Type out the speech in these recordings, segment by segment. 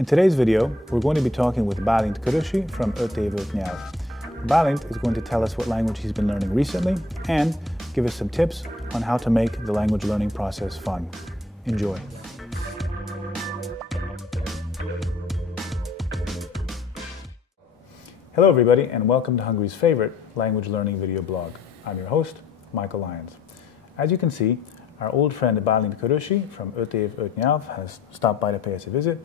In today's video, we're going to be talking with Kőrösi from nyelv. Bálint is going to tell us what language he's been learning recently and give us some tips on how to make the language learning process fun. Enjoy. Hello everybody and welcome to Hungary's favorite language learning video blog. I'm your host, Michael Lyons. As you can see, our old friend Kőrösi from nyelv has stopped by to pay us a visit.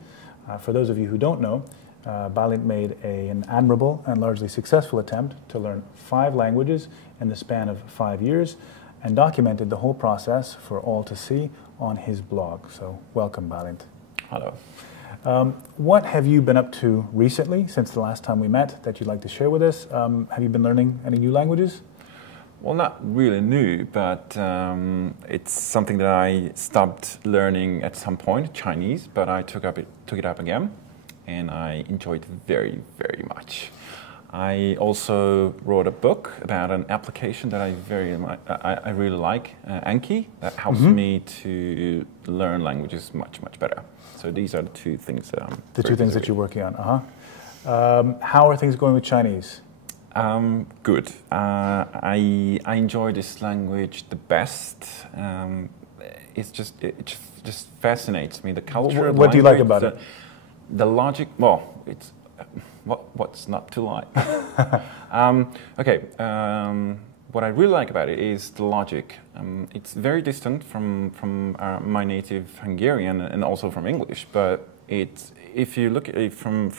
For those of you who don't know, Bálint made an admirable and largely successful attempt to learn 5 languages in the span of 5 years and documented the whole process for all to see on his blog. So welcome, Bálint. Hello. What have you been up to recently since the last time we met that you'd like to share with us? Have you been learning any new languages? Well, not really new, but it's something that I stopped learning at some point, Chinese, but I took it up again, and I enjoyed it very, very much. I also wrote a book about an application that I really like, Anki, that helps me to learn languages much, much better. So these are the two things that I'm that you're working on. How are things going with Chinese? Good. I enjoy this language the best. It just fascinates me. The culture. What do you like about it? The logic. Well, it's what's not to like. What I really like about it is the logic. It's very distant from my native Hungarian and also from English. But if you look at it from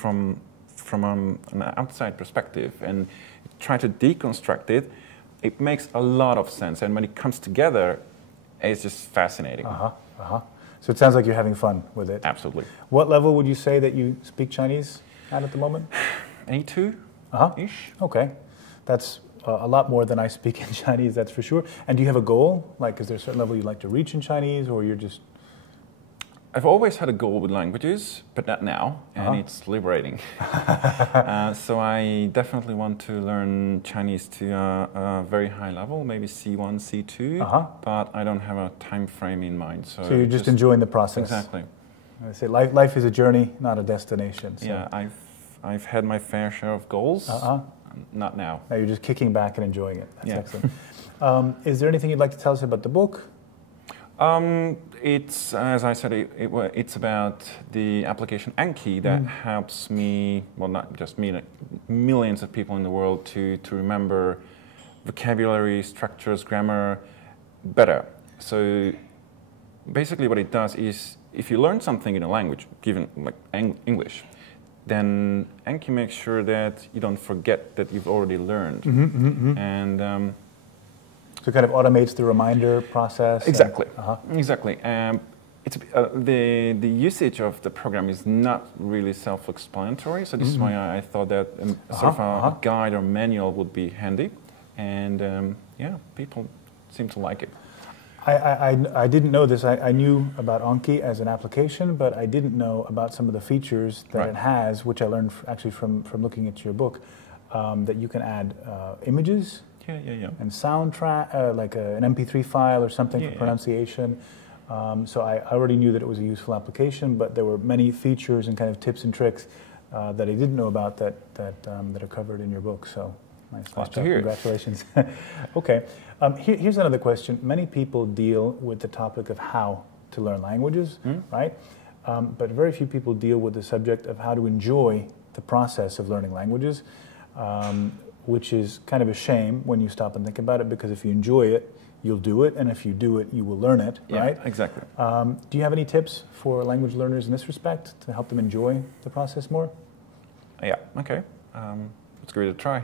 an outside perspective and try to deconstruct it, it makes a lot of sense. And when it comes together, it's just fascinating. So it sounds like you're having fun with it. Absolutely. What level would you say that you speak Chinese at the moment? A2-ish. Okay. That's a lot more than I speak in Chinese, that's for sure. And do you have a goal? Like, is there a certain level you'd like to reach in Chinese, or you're just... I've always had a goal with languages, but not now, and it's liberating. So I definitely want to learn Chinese to a very high level, maybe C1, C2, but I don't have a time frame in mind. So you're just enjoying the process. Exactly. I say life is a journey, not a destination. So. Yeah, I've had my fair share of goals. Not now. Now you're just kicking back and enjoying it. That's excellent. Is there anything you'd like to tell us about the book? It's, as I said, it's about the application Anki that helps me, well, not just me, like millions of people in the world to remember vocabulary, structures, grammar better. So basically what it does is, if you learn something in a language, given like English, then Anki makes sure that you don't forget that you've already learned. And so it kind of automates the reminder process? Exactly. Exactly. The usage of the program is not really self-explanatory, so this is why I thought that sort of a guide or manual would be handy. And yeah, people seem to like it. I didn't know this. I knew about Anki as an application, but I didn't know about some of the features that it has, which I learned actually from looking at your book, that you can add images. And soundtrack, like an MP3 file or something for pronunciation. So I already knew that it was a useful application, but there were many features and kind of tips and tricks that I didn't know about that are covered in your book. So nice job. Congratulations. Okay. Here's another question. Many people deal with the topic of how to learn languages, right? But very few people deal with the subject of how to enjoy the process of learning languages. Which is kind of a shame when you stop and think about it, because if you enjoy it, you'll do it, and if you do it, you will learn it, right? Exactly. Do you have any tips for language learners in this respect to help them enjoy the process more? Yeah, okay. Let's give it a try.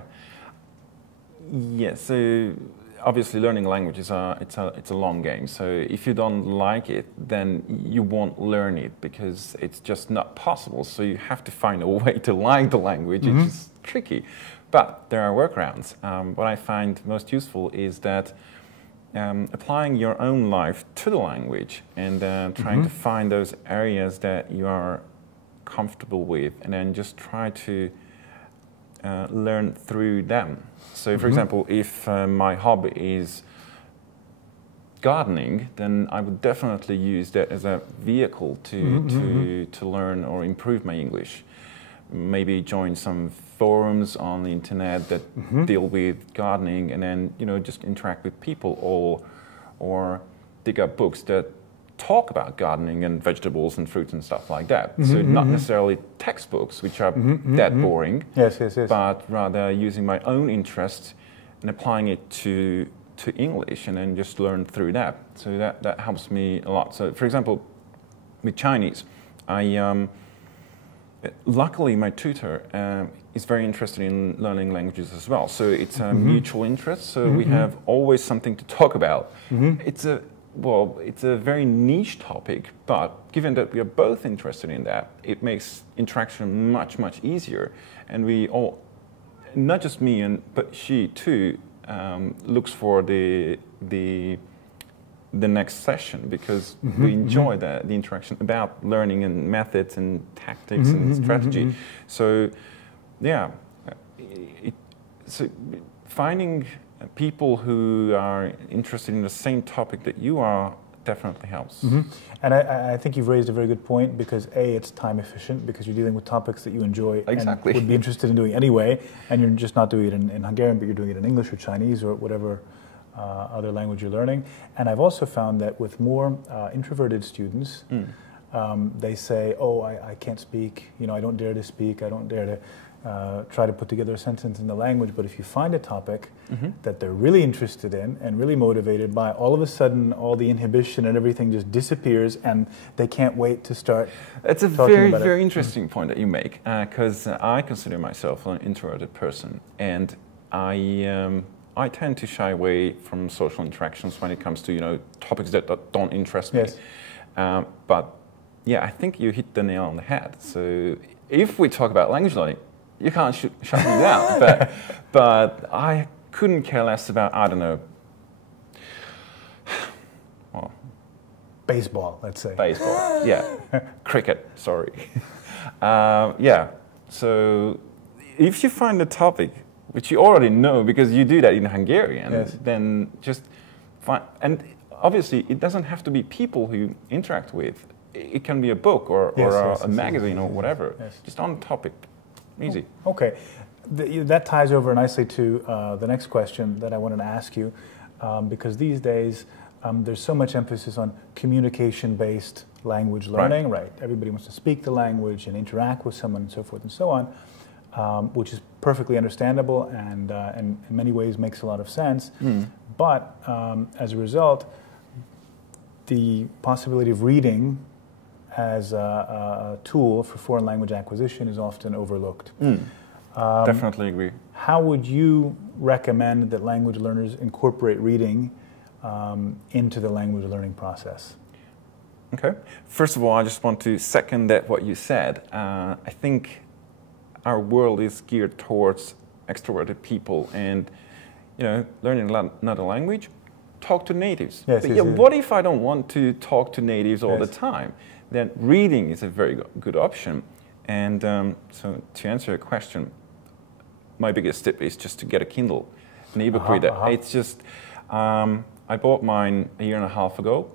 Yeah, so obviously learning language is it's a long game, so if you don't like it, then you won't learn it, because it's just not possible. So you have to find a way to like the language, which is tricky. But there are workarounds. What I find most useful is that applying your own life to the language and trying to find those areas that you are comfortable with, and then just try to learn through them. So, for example, if my hobby is gardening, then I would definitely use that as a vehicle to learn or improve my English. Maybe join some forums on the internet that deal with gardening, and then just interact with people, or dig up books that talk about gardening and vegetables and fruits and stuff like that. So not necessarily textbooks, which are that boring. Yes. But rather using my own interest and applying it to English, and then just learn through that. So that helps me a lot. So, for example, with Chinese, luckily my tutor is very interested in learning languages as well. So it's a mutual interest. So we have always something to talk about. It's a very niche topic, but given that we are both interested in that, it makes interaction much, much easier. And we all, not just me, but she too, looks for the next session, because we enjoy the interaction about learning and methods and tactics and strategy. So, yeah, so finding people who are interested in the same topic that you are definitely helps. And I think you've raised a very good point, because A, it's time efficient, because you're dealing with topics that you enjoy and would be interested in doing anyway, and you're just not doing it in Hungarian, but you're doing it in English or Chinese or whatever other language you're learning. And I've also found that with more introverted students, they say, oh, I can't speak, I don't dare to speak, I don't dare to try to put together a sentence in the language. But if you find a topic that they're really interested in and really motivated by, all of a sudden all the inhibition and everything just disappears, and they can't wait to start. It's a very interesting point that you make, because I consider myself an introverted person, and I tend to shy away from social interactions when it comes to topics that don't interest me. But yeah, I think you hit the nail on the head. So if we talk about language learning, you can't shut me down. But I couldn't care less about, I don't know, baseball, let's say. Baseball, yeah. Cricket, sorry. Yeah, so if you find a topic which you already know, because you do that in Hungarian, then just find, and obviously it doesn't have to be people who you interact with. It can be a book or a magazine or whatever, just on topic. Easy. Okay, that ties over nicely to the next question that I wanted to ask you, because these days there's so much emphasis on communication-based language learning, right? Everybody wants to speak the language and interact with someone and so forth and so on, which is perfectly understandable and in many ways makes a lot of sense. But as a result, the possibility of reading as a tool for foreign language acquisition is often overlooked. Definitely agree. How would you recommend that language learners incorporate reading into the language learning process? Okay. First of all, I just want to second that what you said. I think our world is geared towards extroverted people, and learning another language, talk to natives. But what if I don't want to talk to natives all the time? Then reading is a very good option. And so to answer your question, my biggest tip is just to get a Kindle, an ebook reader. It's just, I bought mine a year and a half ago.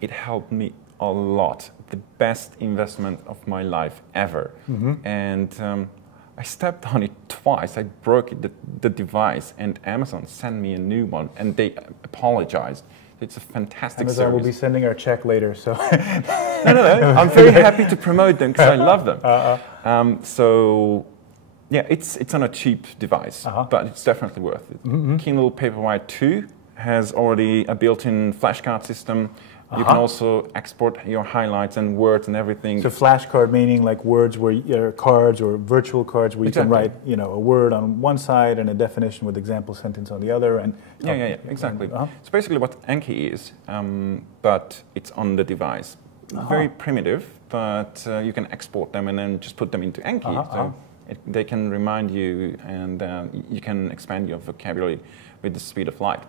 It helped me a lot. The best investment of my life ever. And I stepped on it twice. I broke the device, and Amazon sent me a new one, and they apologized. It's a fantastic Amazon service. will be sending our check later, so... No. I'm very happy to promote them because I love them. So, yeah, it's on a cheap device, but it's definitely worth it. Kindle Paperwhite 2 has already a built-in flashcard system. You can also export your highlights and words and everything. So flashcard meaning like words where cards or virtual cards where you can write, a word on one side and a definition with example sentence on the other. And yeah, exactly. So basically what Anki is, but it's on the device. Very primitive, but you can export them and then just put them into Anki. So they can remind you, and you can expand your vocabulary with the speed of light.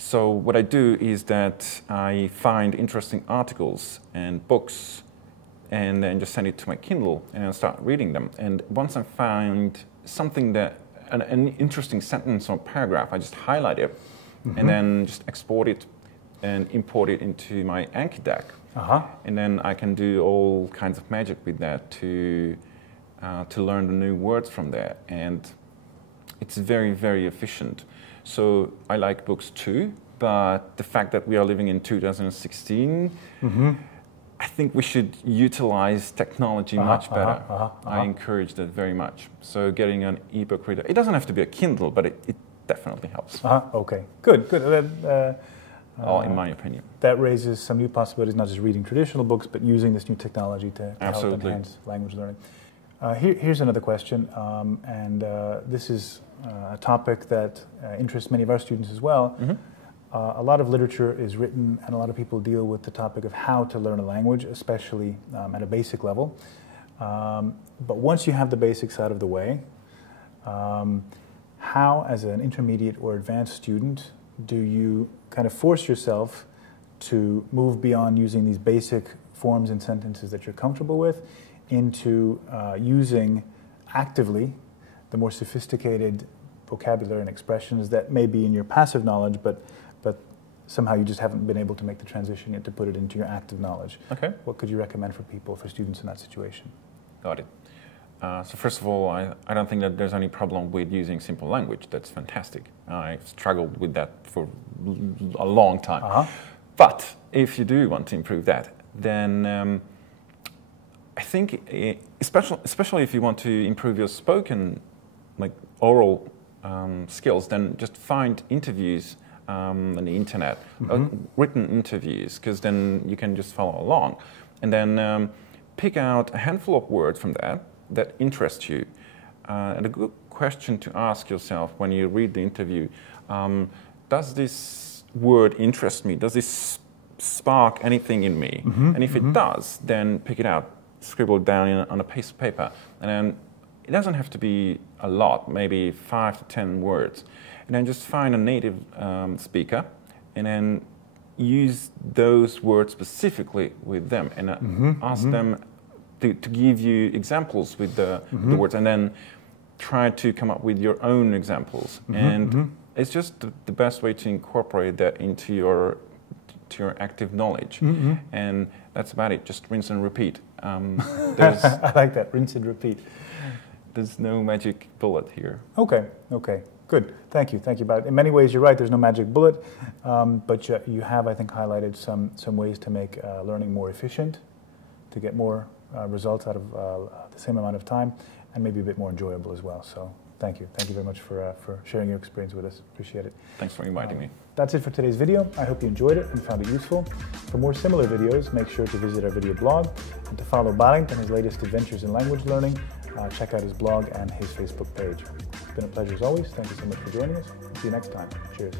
So what I do is that I find interesting articles and books, and then just send it to my Kindle and I'll start reading them. And once I find something that, an interesting sentence or paragraph, I just highlight it and then just export it and import it into my Anki deck. And then I can do all kinds of magic with that to learn the new words from there. And it's very, very efficient. So I like books too, but the fact that we are living in 2016, I think we should utilize technology much better. I encourage that very much. So getting an ebook reader, it doesn't have to be a Kindle, but it definitely helps. Okay, good. In my opinion. That raises some new possibilities, not just reading traditional books, but using this new technology to help enhance language learning. Here's another question, and this is a topic that interests many of our students as well. A lot of literature is written, and a lot of people deal with the topic of how to learn a language, especially at a basic level. But once you have the basics out of the way, how, as an intermediate or advanced student, do you kind of force yourself to move beyond using these basic forms and sentences that you're comfortable with into using actively the more sophisticated vocabulary and expressions that may be in your passive knowledge, but somehow you just haven't been able to make the transition yet to put it into your active knowledge? Okay. What could you recommend for people, for students in that situation? Got it. So first of all, I don't think that there's any problem with using simple language. That's fantastic. I've struggled with that for a long time. But if you do want to improve that, then I think, especially if you want to improve your spoken, like oral skills, then just find interviews on the internet, written interviews, because then you can just follow along. And then pick out a handful of words from that interest you. And a good question to ask yourself when you read the interview, does this word interest me? Does this spark anything in me? And if it does, then pick it out, scribble it down on a piece of paper. And then it doesn't have to be a lot, maybe 5 to 10 words. And then just find a native speaker and then use those words specifically with them and ask them to give you examples with the words, and then try to come up with your own examples. And it's just the best way to incorporate that into your active knowledge. And that's about it. Just rinse and repeat. I like that, rinse and repeat. There's no magic bullet here. Okay, good. Thank you. But in many ways, you're right. There's no magic bullet, but you have, I think, highlighted some ways to make learning more efficient, to get more results out of the same amount of time, and maybe a bit more enjoyable as well. So thank you. Thank you very much for sharing your experience with us. Appreciate it. Thanks for inviting me. That's it for today's video. I hope you enjoyed it and found it useful. For more similar videos, make sure to visit our video blog, and to follow Bálint and his latest adventures in language learning, check out his blog and his Facebook page. It's been a pleasure as always. Thank you so much for joining us. See you next time. Cheers.